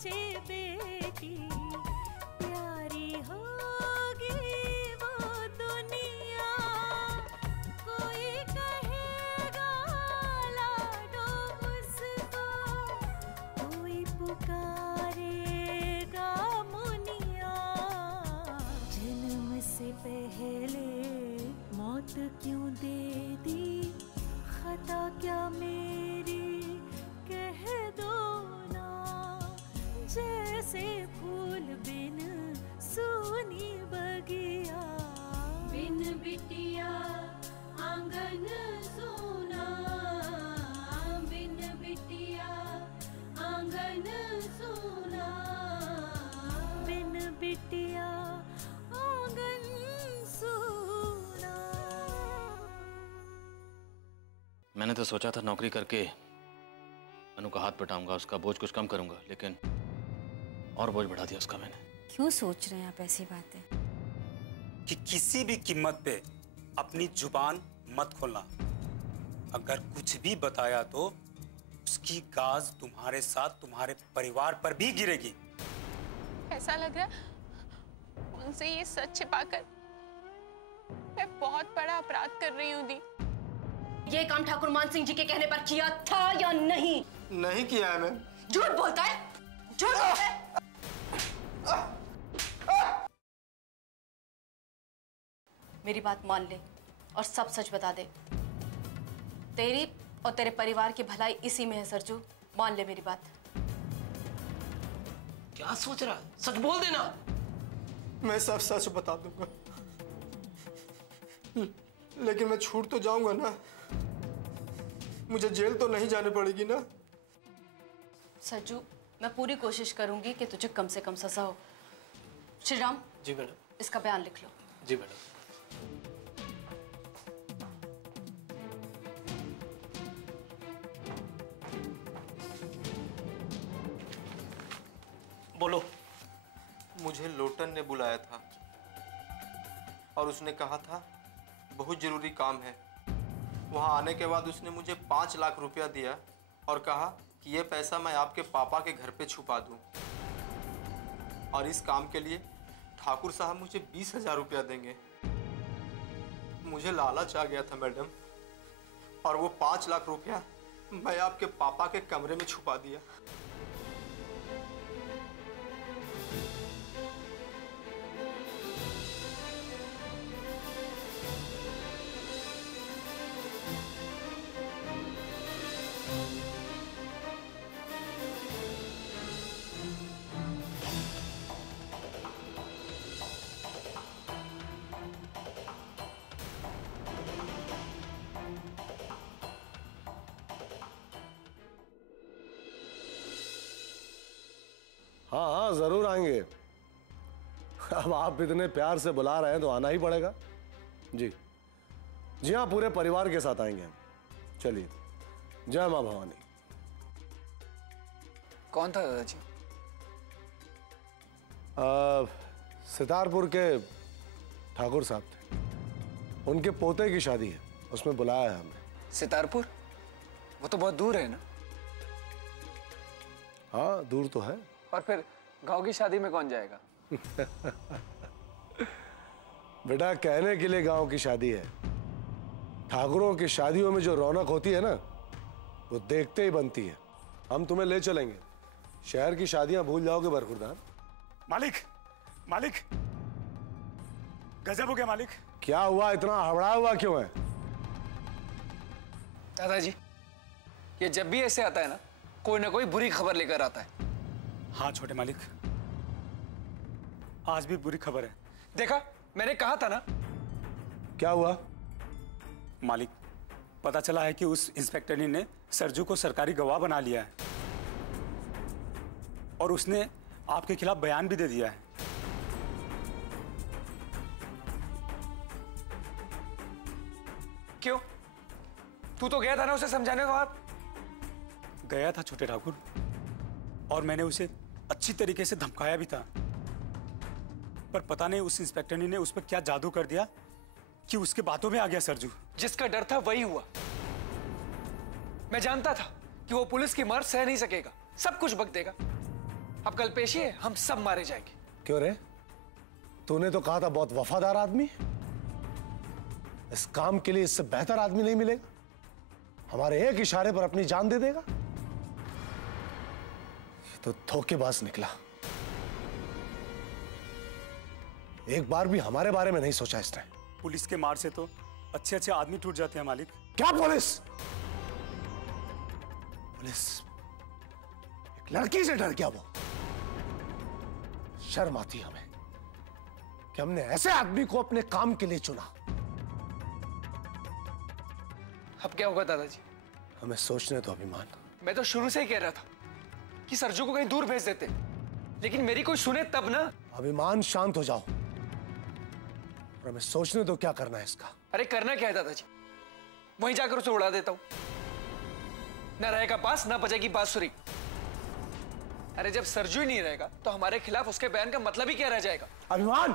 सोचे बेटी प्यारी होगी वो दुनिया, कोई कहेगा लाडो उसको, कोई पुकारेगा मुनिया। जन्म से पहले मौत क्यों दे दी, खता क्या मेरी कह दो ना। जैसे फूल बिन सूनी बगिया, बिन बिटिया आंगन सूना, बिन बिटिया आंगन सूना, बिन बिटिया आंगन सूना। मैंने तो सोचा था नौकरी करके अनु का हाथ पटाऊंगा, उसका बोझ कुछ कम करूंगा, लेकिन और बोझ बढ़ा दिया उसका मैंने। क्यों सोच रहे हैं आप ऐसी बातें? कि किसी भी कीमत पे अपनी जुबान मत खोलना। अगर कुछ भी बताया तो उसकी गाज तुम्हारे साथ तुम्हारे परिवार पर भी गिरेगी। ऐसा लग रहा है उनसे ये सच छिपाकर मैं बहुत बड़ा अपराध कर रही हूँ दी। ये काम ठाकुर मान सिंह जी के कहने पर किया था या नहीं? नहीं किया है मैम। झूठ बोलता है, झूठ बोलता है। मेरी बात मान ले और सब सच बता दे। तेरी और तेरे परिवार की भलाई इसी में है सरजू, मान ले मेरी बात। क्या सोच रहा है? सच बोल देना। मैं सब सच बता दूंगा, लेकिन मैं छूट तो जाऊंगा ना, मुझे जेल तो नहीं जाने पड़ेगी ना। सरजू, मैं पूरी कोशिश करूंगी कि तुझे कम से कम सजा हो। श्रीराम जी मैडम। इसका बयान लिख लो। जी मैडम। बोलो। मुझे लोटन ने बुलाया था और उसने कहा था बहुत जरूरी काम है। वहां आने के बाद उसने मुझे 5 लाख रुपया दिया और कहा कि ये पैसा मैं आपके पापा के घर पे छुपा दूं, और इस काम के लिए ठाकुर साहब मुझे 20,000 रुपया देंगे। मुझे लालच आ गया था मैडम, और वो 5 लाख रुपया मैं आपके पापा के कमरे में छुपा दिया। हाँ हाँ जरूर आएंगे। अब आप इतने प्यार से बुला रहे हैं तो आना ही पड़ेगा। जी जी हाँ, पूरे परिवार के साथ आएंगे हम। चलिए, जय माँ भवानी। कौन था दादाजी? सितारपुर के ठाकुर साहब थे, उनके पोते की शादी है, उसमें बुलाया है हमें। सितारपुर? वो तो बहुत दूर है ना? हाँ दूर तो है। और फिर गांव की शादी में कौन जाएगा? बेटा, कहने के लिए गांव की शादी है, ठाकुरों की शादियों में जो रौनक होती है ना, वो देखते ही बनती है। हम तुम्हें ले चलेंगे, शहर की शादियां भूल जाओगे बरखुरदार। मालिक, मालिक, गजब हो गया मालिक। क्या हुआ, इतना हड़बड़ा हुआ क्यों है? दादाजी, ये जब भी ऐसे आता है ना, कोई ना कोई बुरी खबर लेकर आता है। हाँ छोटे मालिक, आज भी बुरी खबर है। देखा, मैंने कहा था ना। क्या हुआ? मालिक, पता चला है कि उस इंस्पेक्टरनी ने सरजू को सरकारी गवाह बना लिया है और उसने आपके खिलाफ बयान भी दे दिया है। क्यों? तू तो गया था ना उसे समझाने को? आप गया था छोटे ठाकुर, और मैंने उसे अच्छी तरीके से धमकाया भी था, पर पता नहीं उस इंस्पेक्टरनी ने उस पर क्या जादू कर दिया कि उसके बातों में आ गया सरजू। जिसका डर था वही हुआ। मैं जानता था कि वो पुलिस की मार सह नहीं सकेगा, सब कुछ बक देगा। अब कल पेशी है, हम सब मारे जाएंगे। क्यों रे? तूने तो कहा था बहुत वफादार आदमी। इस काम के लिए इससे बेहतर आदमी नहीं मिलेगा। हमारे एक इशारे पर अपनी जान दे देगा। ये तो धोखेबाज निकला। एक बार भी हमारे बारे में नहीं सोचा इसने। पुलिस के मार से तो अच्छे अच्छे आदमी टूट जाते हैं मालिक। क्या पुलिस? पुलिस एक लड़की से डर गया वो। शर्म आती है हमें कि हमने ऐसे आदमी को अपने काम के लिए चुना। अब क्या होगा दादाजी? हमें सोचने तो अभिमान। मैं तो शुरू से ही कह रहा था कि सरजू को कहीं दूर भेज देते, लेकिन मेरी कोई सुने तब ना। अभिमान, शांत हो जाओ और हमें सोचने तो क्या करना है इसका। अरे करना क्या है दादाजी? वहीं जाकर उसे उड़ा देता हूं। ना रहेगा बांस, ना बजेगी बांसुरी। अरे जब सरजू ही नहीं रहेगा तो हमारे खिलाफ उसके बयान का मतलब ही क्या रह जाएगा? अभिमान,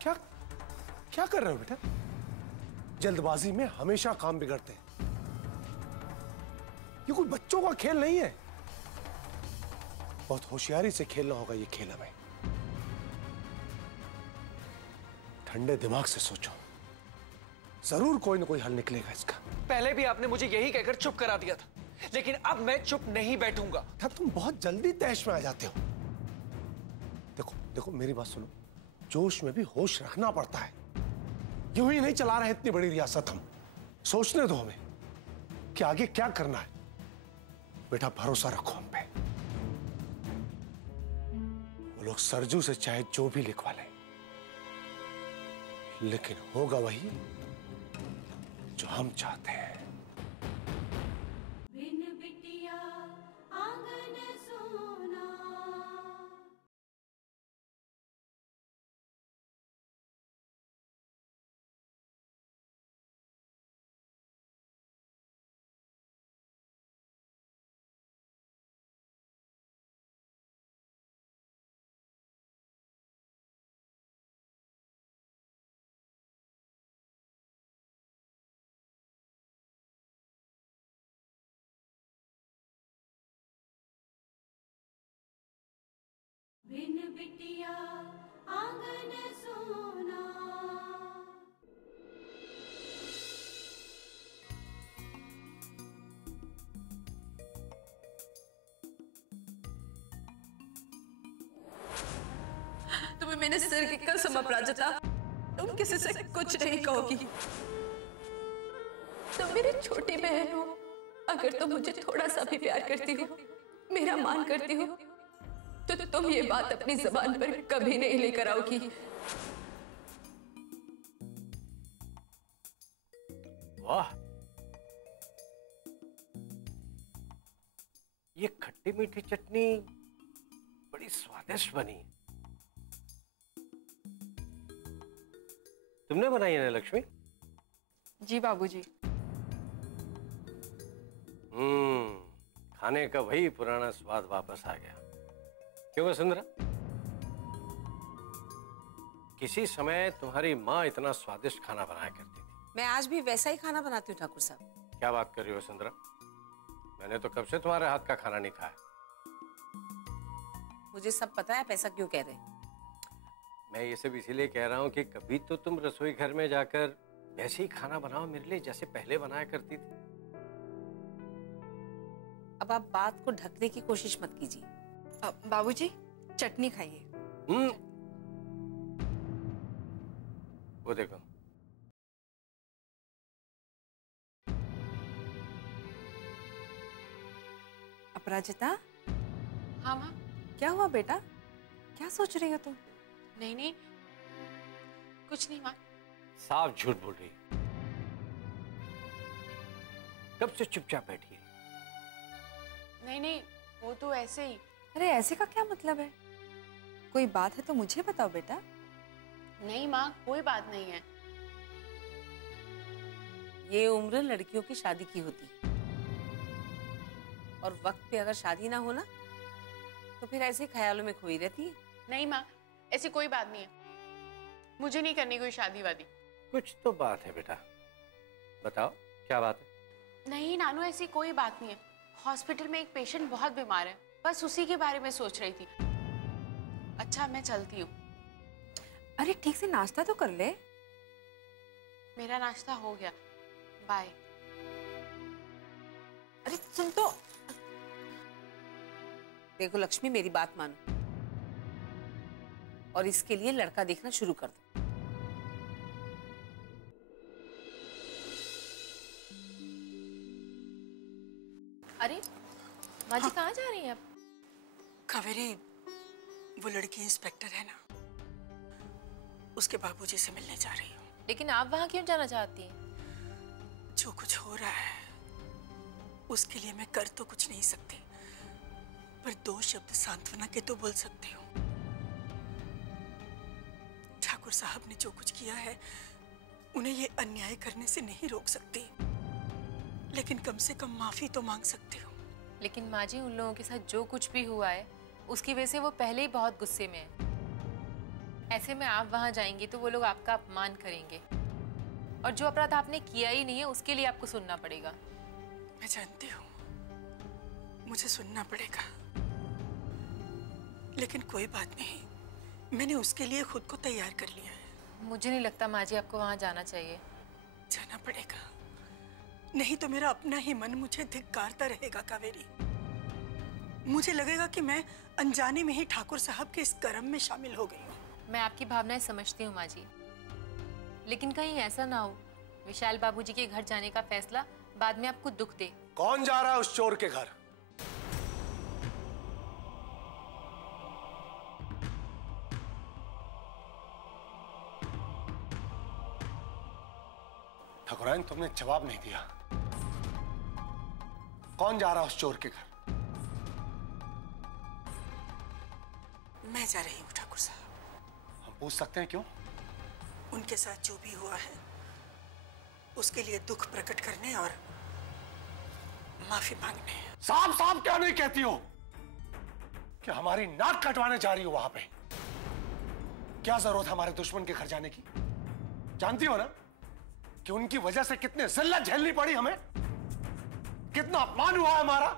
क्या क्या कर रहे हो बेटा? जल्दबाजी में हमेशा काम बिगड़ते हैं। ये कोई बच्चों का खेल नहीं है। बहुत होशियारी से खेलना होगा ये खेल हमें। ठंडे दिमाग से सोचो, जरूर कोई ना कोई हल निकलेगा इसका। पहले भी आपने मुझे यही कहकर चुप करा दिया था, लेकिन अब मैं चुप नहीं बैठूंगा। तुम बहुत जल्दी तैश में आ जाते हो। देखो देखो, मेरी बात सुनो। जोश में भी होश रखना पड़ता है। यूं ही नहीं चला रहे इतनी बड़ी रियासत हम। सोचने दो हमें कि आगे क्या करना है। बेटा भरोसा रखो हम पे। वो लोग सरजू से चाहे जो भी लिखवा लें, लेकिन होगा वही जो हम चाहते हैं। बिन बिटिया आंगन सोना। बिन बिटिया आंगन सोना। तुम्हें मैंने सिर की कसम अपराजिता, तुम किसी से कुछ नहीं कहोगी। तुम मेरी छोटी बहन हो। अगर तुम मुझे थोड़ा सा भी प्यार करती हो, मेरा मान करती हो, तो तुम ये बात अपनी जबान पर कभी नहीं लेकर आओगी। वाह, ये खट्टी मीठी चटनी बड़ी स्वादिष्ट बनी। तुमने बनाई है ना लक्ष्मी? जी बाबूजी। खाने का वही पुराना स्वाद वापस आ गया। क्यों वसुंधरा? किसी समय तुम्हारी माँ इतना स्वादिष्ट खाना बनाया करती थी। मैं आज भी वैसा ही खाना बनाती हूँ ठाकुर साहब। क्या बात कर रही हो वसुंधरा? मैंने तो कब से तुम्हारे हाथ का खाना नहीं खाया। मुझे सब पता है, आप ऐसा क्यों कह रहे हैं? मैं ये सब इसीलिए कह रहा हूँ कि कभी तो तुम रसोई घर में जाकर वैसे ही खाना बनाओ मेरे लिए, जैसे पहले बनाया करती थी। अब आप बात को ढकने की कोशिश मत कीजिए। बाबूजी, चटनी खाइए। वो देखो। अपराजिता। हाँ माँ। क्या हुआ बेटा? क्या सोच रही हो तुम? नहीं नहीं, कुछ नहीं माँ। साफ झूठ बोल रही। कब से चुपचाप बैठी है? नहीं नहीं, वो तो ऐसे ही। अरे ऐसे का क्या मतलब है? कोई बात है तो मुझे बताओ बेटा। नहीं माँ, कोई बात नहीं है। ये उम्र लड़कियों की शादी की होती है, और वक्त पे अगर शादी ना हो ना तो फिर ऐसे ख्यालों में खोई रहती है। नहीं माँ, ऐसी कोई बात नहीं है। मुझे नहीं करनी कोई शादी वादी। कुछ तो बात है बेटा, बताओ क्या बात है? नहीं नानू, ऐसी कोई बात नहीं है। हॉस्पिटल में एक पेशेंट बहुत बीमार है, बस उसी के बारे में सोच रही थी। अच्छा मैं चलती हूँ। अरे ठीक से नाश्ता तो कर ले। मेरा नाश्ता हो गया, बाय। अरे सुन तो, देखो लक्ष्मी मेरी बात मानो और इसके लिए लड़का देखना शुरू कर दो। अरे माँ जी कहाँ जा रही हैं आप? कावेरी, वो लड़की इंस्पेक्टर है ना, उसके बाबूजी से मिलने जा रही हूँ। लेकिन आप वहाँ क्यों जाना चाहती हैं? जो कुछ हो रहा है उसके लिए मैं कर तो कुछ नहीं सकती, पर 2 शब्द सांत्वना के तो बोल सकती हूँ। ठाकुर साहब ने जो कुछ किया है उन्हें ये अन्याय करने से नहीं रोक सकती, लेकिन कम से कम माफी तो मांग सकती हूँ। लेकिन माँ जी, उन लोगों के साथ जो कुछ भी हुआ है उसकी वजह से वो पहले ही बहुत गुस्से में है। ऐसे में आप वहाँ जाएंगी तो वो लोग आपका अपमान करेंगे, और जो अपराध आपने किया ही नहीं है उसके लिए आपको सुनना पड़ेगा। मैं जानती हूँ मुझे सुनना पड़ेगा, लेकिन कोई बात नहीं, मैंने उसके लिए खुद को तैयार कर लिया है। मुझे नहीं लगता माँ जी आपको वहाँ जाना चाहिए। जाना पड़ेगा, नहीं तो मेरा अपना ही मन मुझे धिक्कारता रहेगा कावेरी। मुझे लगेगा कि मैं अनजाने में ही ठाकुर साहब के इस कर्म में शामिल हो गई हूँ। मैं आपकी भावनाएं समझती हूँ माँ जी, लेकिन कहीं ऐसा ना हो विशाल बाबूजी के घर जाने का फैसला बाद में आपको दुख दे। कौन जा रहा है उस चोर के घर? ठाकुराइन, तुमने जवाब नहीं दिया। कौन जा रहा है उस चोर के घर? मैं जा रही हूँ ठाकुर साहब। हम पूछ सकते हैं क्यों? उनके साथ जो भी हुआ है उसके लिए दुख प्रकट करने और माफी मांगने। साफ साफ क्या नहीं कहती हो कि हमारी नाक कटवाने जा रही हो वहां पे? क्या जरूरत हमारे दुश्मन के घर जाने की? जानती हो ना कि उनकी वजह से कितने जिल्लत झेलनी पड़ी हमें, कितना अपमान हुआ हमारा।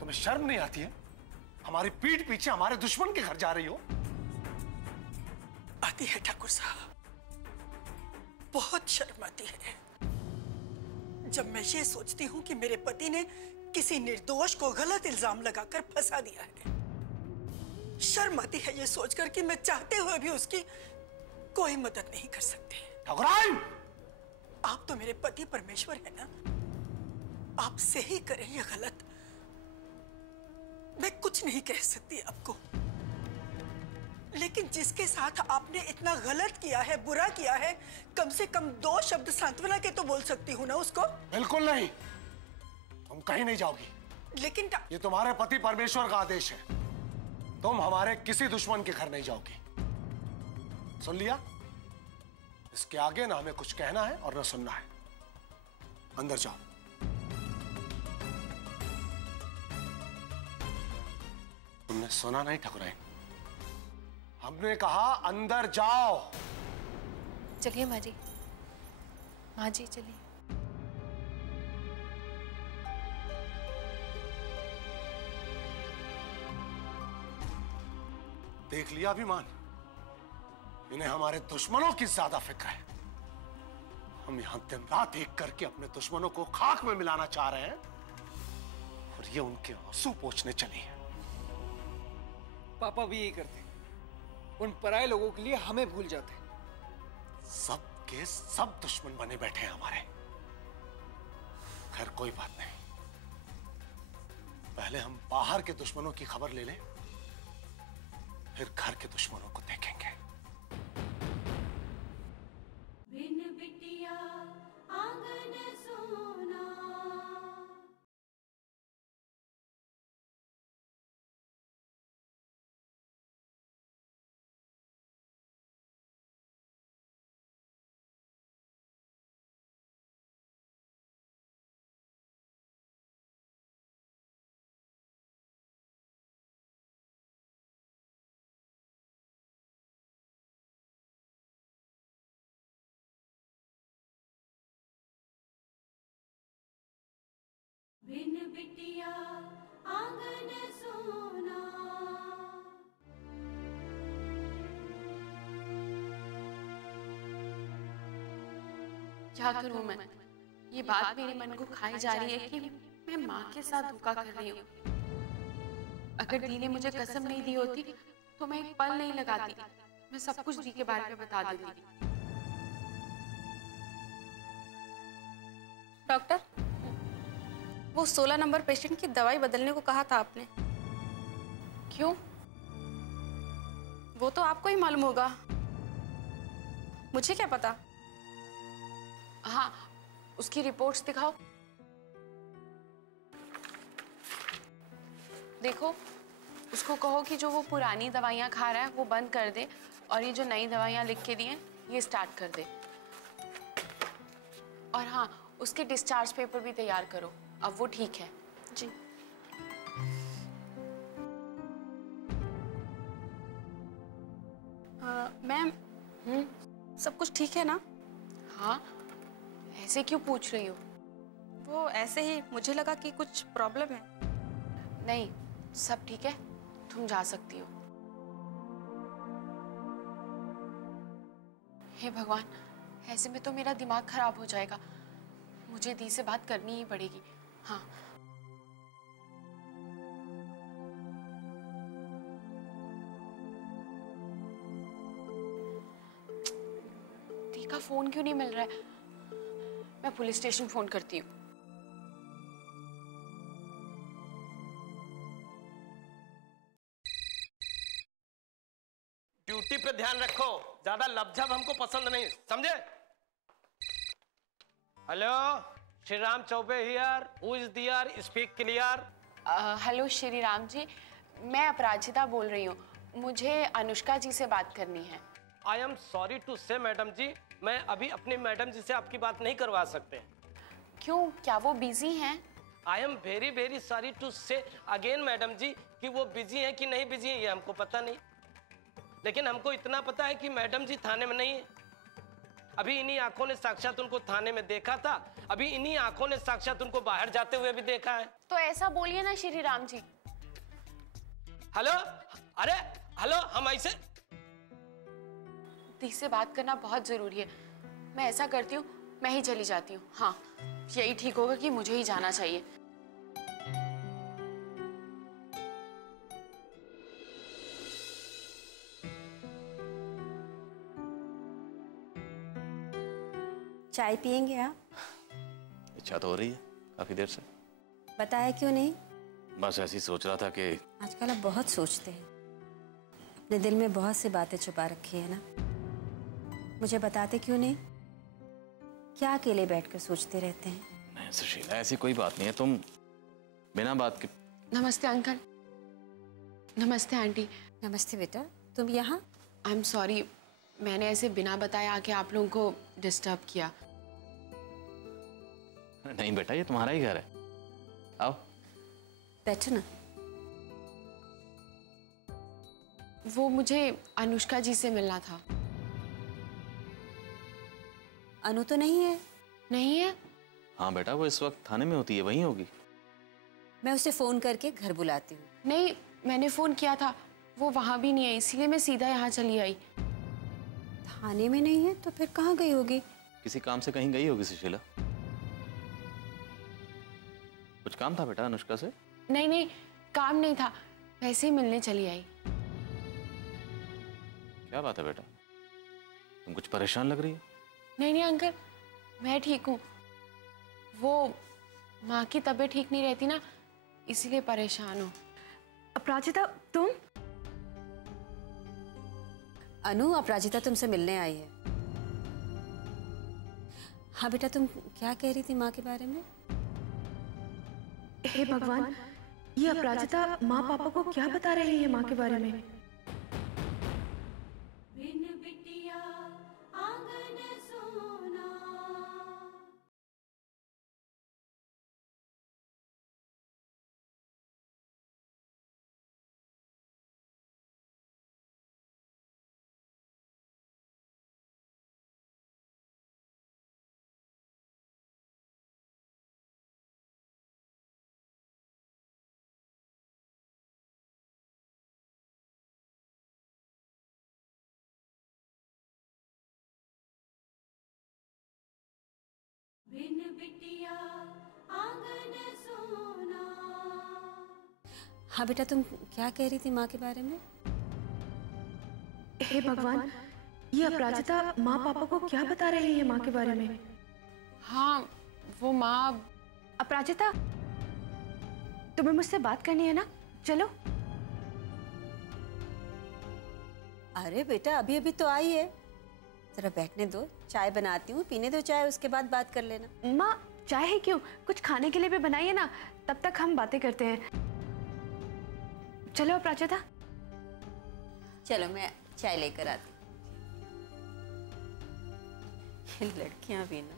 तुम्हें शर्म नहीं आती है? हमारी पीठ पीछे हमारे दुश्मन के घर जा रही हो। आती है ठाकुर साहब, बहुत शर्म आती है जब मैं ये सोचती हूँ कि मेरे पति ने किसी निर्दोष को गलत इल्जाम लगाकर फंसा दिया है। शर्म आती है ये सोचकर कि मैं चाहते हुए भी उसकी कोई मदद नहीं कर सकती। ठाकुराइन, आप तो मेरे पति परमेश्वर है ना, आपसे ही करें ये गलत। मैं कुछ नहीं कह सकती आपको, लेकिन जिसके साथ आपने इतना गलत किया है, बुरा किया है, कम से कम 2 शब्द सांत्वना के तो बोल सकती हूँ ना उसको। बिल्कुल नहीं, तुम कहीं नहीं जाओगी। लेकिन ये तुम्हारे पति परमेश्वर का आदेश है, तुम हमारे किसी दुश्मन के घर नहीं जाओगी। सुन लिया? इसके आगे ना हमें कुछ कहना है और ना सुनना है। अंदर जाओ। तुमने सुना नहीं ठाकुराइन? हमने कहा अंदर जाओ। चलिए माँ जी, माँ जी चलिए। देख लिया अभिमान, इन्हें हमारे दुश्मनों की ज्यादा फिक्र है। हम यहां दिन रात एक करके अपने दुश्मनों को खाक में मिलाना चाह रहे हैं और ये उनके आंसू पोंछने चली है। पापा भी यही करते, उन पराये लोगों के लिए हमें भूल जाते। सब के सब दुश्मन बने बैठे हैं हमारे। खैर कोई बात नहीं, पहले हम बाहर के दुश्मनों की खबर ले लें, फिर घर के दुश्मनों को देखेंगे। बिन बिटिया आंगन सोना। बिटिया आंगन सोना। क्या करूं मैं? ये बात मेरे मन को खाई जा रही है कि मैं माँ के साथ धोखा कर रही हूँ। अगर दी ने मुझे कसम नहीं दी होती तो मैं एक पल नहीं लगाती, मैं सब कुछ दी के बारे में बता देती। डॉक्टर, वो 16 नंबर पेशेंट की दवाई बदलने को कहा था आपने। क्यों? वो तो आपको ही मालूम होगा, मुझे क्या पता। हाँ, उसकी रिपोर्ट्स दिखाओ। देखो, उसको कहो कि जो वो पुरानी दवाइयाँ खा रहा है वो बंद कर दे और ये जो नई दवाइयाँ लिख के दी हैं ये स्टार्ट कर दे। और हाँ, उसके डिस्चार्ज पेपर भी तैयार करो, अब वो ठीक है। जी। मैम, सब कुछ ठीक है ना? हाँ, ऐसे क्यों पूछ रही हो? वो ऐसे ही, मुझे लगा कि कुछ प्रॉब्लम है। नहीं, सब ठीक है, तुम जा सकती हो। हे भगवान, ऐसे में तो मेरा दिमाग खराब हो जाएगा। मुझे दी से बात करनी ही पड़ेगी। हाँ। दी का फोन क्यों नहीं मिल रहा है? मैं पुलिस स्टेशन फोन करती हूँ। ड्यूटी पे ध्यान रखो, ज्यादा लपझप हमको पसंद नहीं, समझे? Hello, Shri Ram Chaubey here, who is there, speak clear. Hello Shri Ram ji, मैं अपराजिता बोल रही हूँ, मुझे अनुष्का जी से बात करनी है। आई एम सॉरी टू से मैडम जी, मैं अभी अपनी मैडम जी से आपकी बात नहीं करवा सकते। क्यों, क्या वो बिजी हैं? I am very very sorry to say again madam ji कि वो बिजी हैं कि नहीं बिजी हैं ये हमको पता नहीं, लेकिन हमको इतना पता है कि मैडम जी थाने में नहीं है। अभी इन्हीं आंखों ने साक्षात उनको थाने में देखा था, अभी इन्हीं आंखों ने साक्षात उनको बाहर जाते हुए भी देखा है। तो ऐसा बोलिए ना श्री राम जी। हेलो, अरे हेलो, हम ऐसे दी से बात करना बहुत जरूरी है। मैं ऐसा करती हूँ, मैं ही चली जाती हूँ। हाँ, यही ठीक होगा कि मुझे ही जाना चाहिए। चाय पियेंगे आप? इच्छा तो हो रही है काफी देर से। बताया क्यों नहीं? बस ऐसे ही सोच रहा था कि आजकल आप बहुत सोचते हैं, अपने दिल में बहुत सी बातें छुपा रखी है ना, मुझे बताते क्यों नहीं? क्या अकेले बैठकर सोचते रहते हैं? नहीं सुशीला, ऐसी कोई बात नहीं है, तुम बिना बात के। नमस्ते अंकल। नमस्ते आंटी। नमस्ते बेटा, तुम यहाँ? आई एम सॉरी, मैंने ऐसे बिना बताए आके आप लोगों को डिस्टर्ब किया। नहीं बेटा, ये तुम्हारा ही घर है, आओ बैठो ना। वो मुझे अनुष्का जी से मिलना था। अनु तो नहीं है? नहीं है? हाँ बेटा, वो इस वक्त थाने में होती है, वहीं होगी। मैं उसे फोन करके घर बुलाती हूँ। नहीं, मैंने फोन किया था, वो वहां भी नहीं है, इसीलिए मैं सीधा यहाँ चली आई। थाने में नहीं है तो फिर कहाँ गई होगी? किसी काम से कहीं गई होगी सुशीला। कुछ काम था बेटा अनुष्का से? नहीं नहीं, काम नहीं था, वैसे ही मिलने चली आई। क्या बात है बेटा, तुम कुछ परेशान लग रही हो? नहीं नहीं अंकल, मैं ठीक हूँ। वो माँ की तबीयत ठीक नहीं रहती ना, इसीलिए परेशान हूँ। अपराजिता, तुम? अनु, अपराजिता तुमसे मिलने आई है। हाँ बेटा, तुम क्या कह रही थी माँ के बारे में? हे भगवान, ये अपराजिता माँ पापा को क्या बता रही है माँ के बारे में? आंगन सोना। हाँ बेटा, तुम क्या कह रही थी माँ के बारे में? हे भगवान, ये अपराजिता माँ पापा को क्या बता रही है माँ के बारे में? हाँ, वो माँ। अपराजिता, तुम्हें मुझसे बात करनी है ना? चलो। अरे बेटा, अभी अभी तो आई है, जरा बैठने दो, चाय बनाती हूँ, पीने दो चाय, उसके बाद बात कर लेना। माँ, चाय है क्यों, कुछ खाने के लिए भी बनाइए ना, तब तक हम बातें करते हैं। चलो अपराजिता। चलो मैं चाय लेकर आती हूँ। लड़कियां भी ना,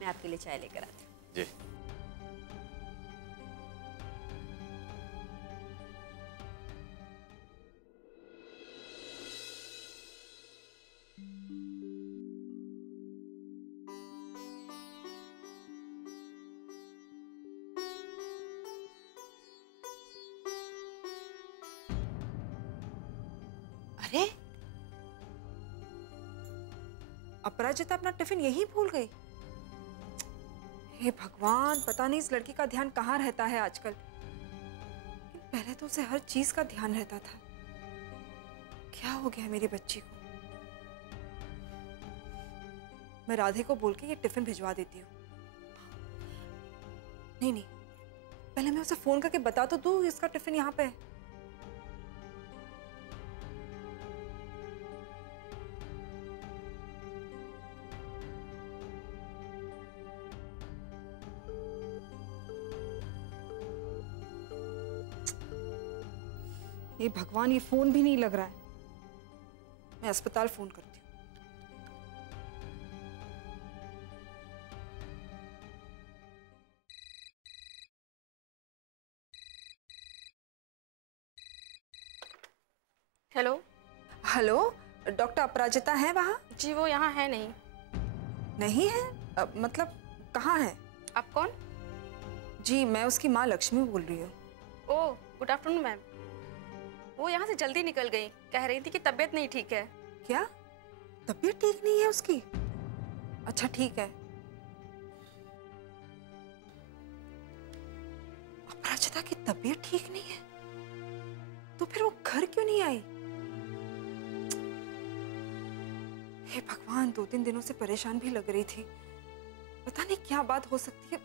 मैं आपके लिए चाय लेकर आती हूँ। जी। अरे अपराजिता अपना टिफिन यहीं भूल गई। हे भगवान, पता नहीं इस लड़की का ध्यान कहाँ रहता है आजकल। पहले तो उसे हर चीज का ध्यान रहता था, क्या हो गया मेरी बच्ची को? मैं राधे को बोल के ये टिफिन भिजवा देती हूँ। नहीं नहीं, पहले मैं उसे फोन करके बता तो दूँ इसका टिफिन यहाँ पे है। ये भगवान, ये फोन भी नहीं लग रहा है। मैं अस्पताल फोन करती हूँ। हेलो। हेलो, डॉक्टर अपराजिता है वहाँ? जी वो यहाँ है नहीं। नहीं है? मतलब कहाँ है? आप कौन? जी मैं उसकी माँ लक्ष्मी बोल रही हूँ। ओह, गुड आफ्टरनून मैम। वो यहाँ से जल्दी निकल गई, कह रही थी कि तबीयत नहीं ठीक है। क्या तबीयत ठीक नहीं है उसकी? अच्छा ठीक है। अपराजिता की तबीयत ठीक नहीं है तो फिर वो घर क्यों नहीं आई? हे भगवान, 2-3 दिनों से परेशान भी लग रही थी। पता नहीं क्या बात हो सकती है।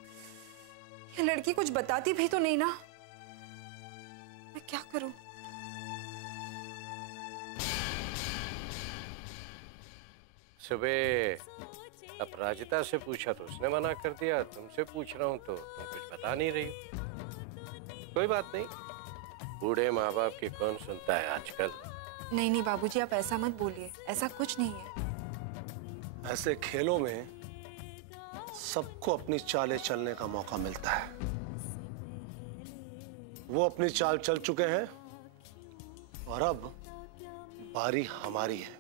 ये लड़की कुछ बताती भी तो नहीं ना। मैं क्या करूं? सुबह अपराजिता से पूछा तो उसने मना कर दिया, तुमसे पूछ रहा हूँ तो तुम कुछ बता नहीं रही। कोई बात नहीं, बूढ़े माँ बाप की कौन सुनता है आजकल। नहीं नहीं बाबूजी, आप ऐसा मत बोलिए, ऐसा कुछ नहीं है। ऐसे खेलों में सबको अपनी चालें चलने का मौका मिलता है। वो अपनी चाल चल चुके हैं और अब बारी हमारी है।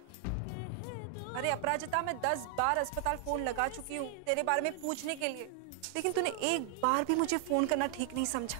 अरे अपराजिता, मैं 10 बार अस्पताल फोन लगा चुकी हूँ तेरे बारे में पूछने के लिए, लेकिन तूने एक बार भी मुझे फोन करना ठीक नहीं समझा।